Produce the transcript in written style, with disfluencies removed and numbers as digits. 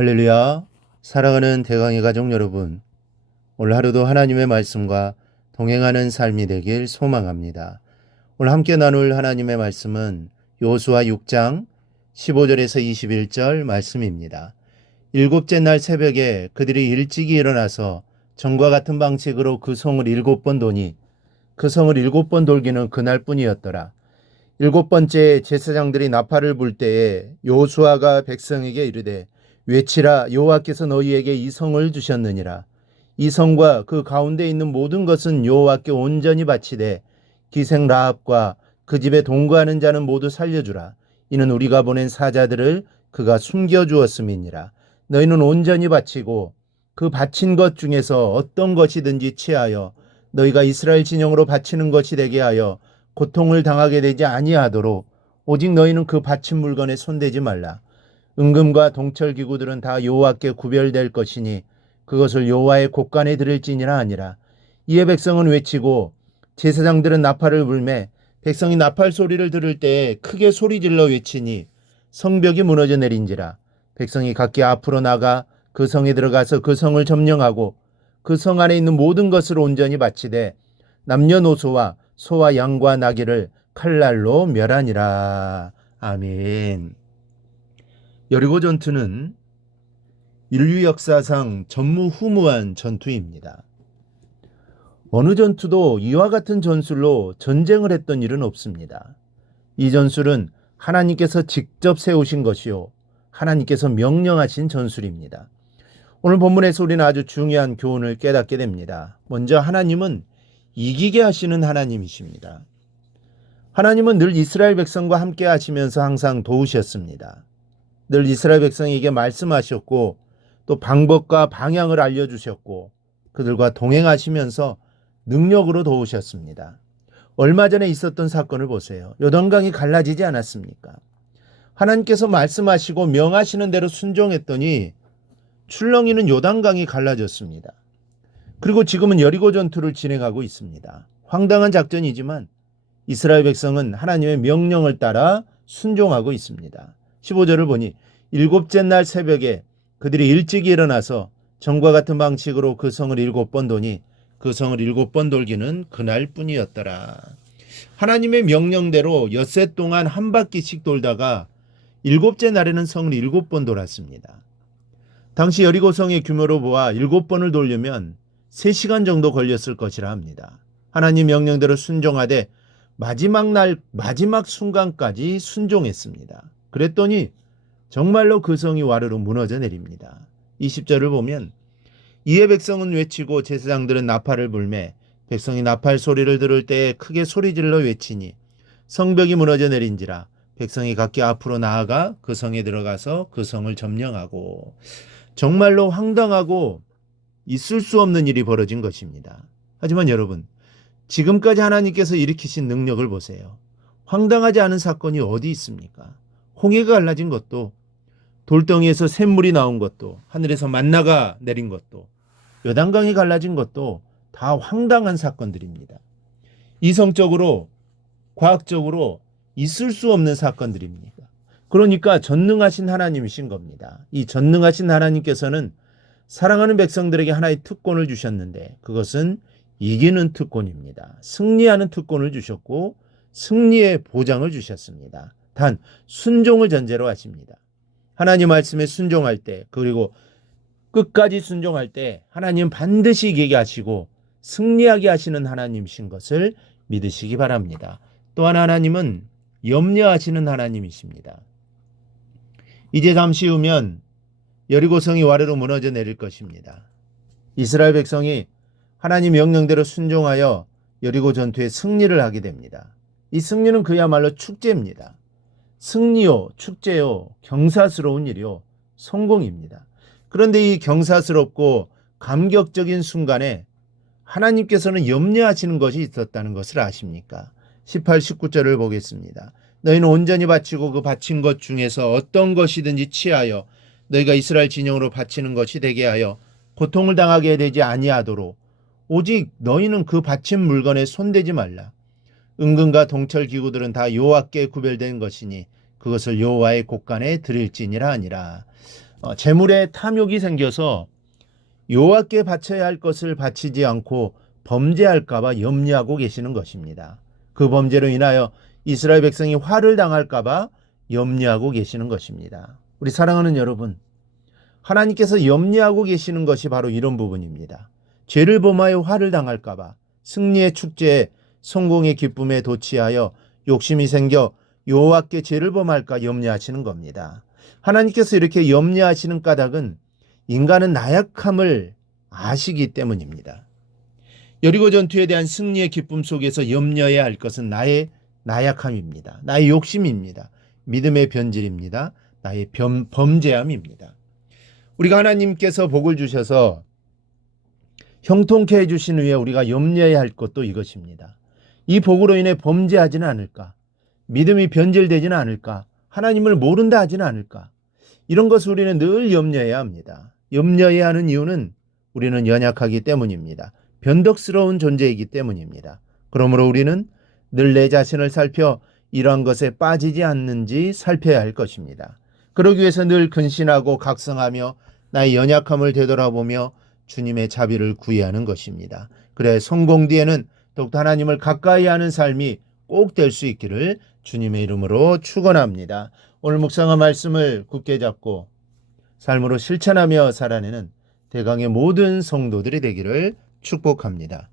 할렐루야. 사랑하는 대강의 가족 여러분, 오늘 하루도 하나님의 말씀과 동행하는 삶이 되길 소망합니다. 오늘 함께 나눌 하나님의 말씀은 여호수아 6장 15절에서 21절 말씀입니다. 일곱째 날 새벽에 그들이 일찍이 일어나서 전과 같은 방식으로 그 성을 7번 도니 그 성을 7번 돌기는 그날뿐이었더라. 7번째 제사장들이 나팔을 불 때에 여호수아가 백성에게 이르되 외치라, 여호와께서 너희에게 이 성을 주셨느니라. 이 성과 그 가운데 있는 모든 것은 여호와께 온전히 바치되 기생 라합과 그 집에 동거하는 자는 모두 살려주라. 이는 우리가 보낸 사자들을 그가 숨겨주었음이니라. 너희는 온전히 바치고 그 바친 것 중에서 어떤 것이든지 취하여 너희가 이스라엘 진영으로 바치는 것이 되게 하여 고통을 당하게 되지 아니하도록 오직 너희는 그 바친 물건에 손대지 말라. 은금과 동철 기구들은 다 여호와께 구별될 것이니 그것을 여호와의 곳간에 드릴지니라 아니라. 이에 백성은 외치고 제사장들은 나팔을 불매 백성이 나팔 소리를 들을 때에 크게 소리질러 외치니 성벽이 무너져 내린지라. 백성이 각기 앞으로 나가 그 성에 들어가서 그 성을 점령하고 그 성 안에 있는 모든 것을 온전히 바치되 남녀노소와 소와 양과 나귀를 칼날로 멸하니라. 아멘. 여리고 전투는 인류 역사상 전무후무한 전투입니다. 어느 전투도 이와 같은 전술로 전쟁을 했던 일은 없습니다. 이 전술은 하나님께서 직접 세우신 것이요 하나님께서 명령하신 전술입니다. 오늘 본문에서 우리는 아주 중요한 교훈을 깨닫게 됩니다. 먼저 하나님은 이기게 하시는 하나님이십니다. 하나님은 늘 이스라엘 백성과 함께 하시면서 항상 도우셨습니다. 늘 이스라엘 백성에게 말씀하셨고 또 방법과 방향을 알려주셨고 그들과 동행하시면서 능력으로 도우셨습니다. 얼마 전에 있었던 사건을 보세요. 요단강이 갈라지지 않았습니까? 하나님께서 말씀하시고 명하시는 대로 순종했더니 출렁이는 요단강이 갈라졌습니다. 그리고 지금은 여리고 전투를 진행하고 있습니다. 황당한 작전이지만 이스라엘 백성은 하나님의 명령을 따라 순종하고 있습니다. 15절을 보니 일곱째 날 새벽에 그들이 일찍 일어나서 전과 같은 방식으로 그 성을 7번 도니 그 성을 7번 돌기는 그날뿐이었더라. 하나님의 명령대로 엿새 동안 한 바퀴씩 돌다가 일곱째 날에는 성을 7번 돌았습니다. 당시 여리고성의 규모로 보아 7번을 돌려면 3시간 정도 걸렸을 것이라 합니다. 하나님 명령대로 순종하되 마지막 날 마지막 순간까지 순종했습니다. 그랬더니 정말로 그 성이 와르르 무너져 내립니다. 20절을 보면 이에 백성은 외치고 제사장들은 나팔을 불매 백성이 나팔 소리를 들을 때에 크게 소리질러 외치니 성벽이 무너져 내린지라. 백성이 각기 앞으로 나아가 그 성에 들어가서 그 성을 점령하고. 정말로 황당하고 있을 수 없는 일이 벌어진 것입니다. 하지만 여러분, 지금까지 하나님께서 일으키신 능력을 보세요. 황당하지 않은 사건이 어디 있습니까? 홍해가 갈라진 것도, 돌덩이에서 샘물이 나온 것도, 하늘에서 만나가 내린 것도, 요단강이 갈라진 것도 다 황당한 사건들입니다. 이성적으로, 과학적으로 있을 수 없는 사건들입니다. 그러니까 전능하신 하나님이신 겁니다. 이 전능하신 하나님께서는 사랑하는 백성들에게 하나의 특권을 주셨는데 그것은 이기는 특권입니다. 승리하는 특권을 주셨고 승리의 보장을 주셨습니다. 단 순종을 전제로 하십니다. 하나님 말씀에 순종할 때 그리고 끝까지 순종할 때 하나님 반드시 이기게 하시고 승리하게 하시는 하나님이신 것을 믿으시기 바랍니다. 또한 하나님은 염려하시는 하나님이십니다. 이제 잠시 후면 여리고성이 와르르 무너져 내릴 것입니다. 이스라엘 백성이 하나님 명령대로 순종하여 여리고 전투에 승리를 하게 됩니다. 이 승리는 그야말로 축제입니다. 승리요, 축제요, 경사스러운 일이요, 성공입니다. 그런데 이 경사스럽고 감격적인 순간에 하나님께서는 염려하시는 것이 있었다는 것을 아십니까? 18, 19절을 보겠습니다. 너희는 온전히 바치고 그 바친 것 중에서 어떤 것이든지 취하여 너희가 이스라엘 진영으로 바치는 것이 되게 하여 고통을 당하게 되지 아니하도록 오직 너희는 그 바친 물건에 손대지 말라. 은금과 동철 기구들은 다 여호와께 구별된 것이니 그것을 여호와의 곳간에 드릴지니라 아니라. 재물에 탐욕이 생겨서 여호와께 바쳐야 할 것을 바치지 않고 범죄할까 봐 염려하고 계시는 것입니다. 그 범죄로 인하여 이스라엘 백성이 화를 당할까 봐 염려하고 계시는 것입니다. 우리 사랑하는 여러분, 하나님께서 염려하고 계시는 것이 바로 이런 부분입니다. 죄를 범하여 화를 당할까 봐, 승리의 축제에 성공의 기쁨에 도취하여 욕심이 생겨 여호와께 죄를 범할까 염려하시는 겁니다. 하나님께서 이렇게 염려하시는 까닭은 인간은 나약함을 아시기 때문입니다. 여리고 전투에 대한 승리의 기쁨 속에서 염려해야 할 것은 나의 나약함입니다. 나의 욕심입니다. 믿음의 변질입니다. 나의 범죄함입니다. 우리가 하나님께서 복을 주셔서 형통케 해주신 후에 우리가 염려해야 할 것도 이것입니다. 이 복으로 인해 범죄하지는 않을까? 믿음이 변질되지는 않을까? 하나님을 모른다 하지는 않을까? 이런 것을 우리는 늘 염려해야 합니다. 염려해야 하는 이유는 우리는 연약하기 때문입니다. 변덕스러운 존재이기 때문입니다. 그러므로 우리는 늘 내 자신을 살펴 이러한 것에 빠지지 않는지 살펴야 할 것입니다. 그러기 위해서 늘 근신하고 각성하며 나의 연약함을 되돌아보며 주님의 자비를 구해하는 것입니다. 그래 성공 뒤에는 더욱더 하나님을 가까이 하는 삶이 꼭 될 수 있기를 주님의 이름으로 축원합니다. 오늘 묵상한 말씀을 굳게 잡고 삶으로 실천하며 살아내는 대강의 모든 성도들이 되기를 축복합니다.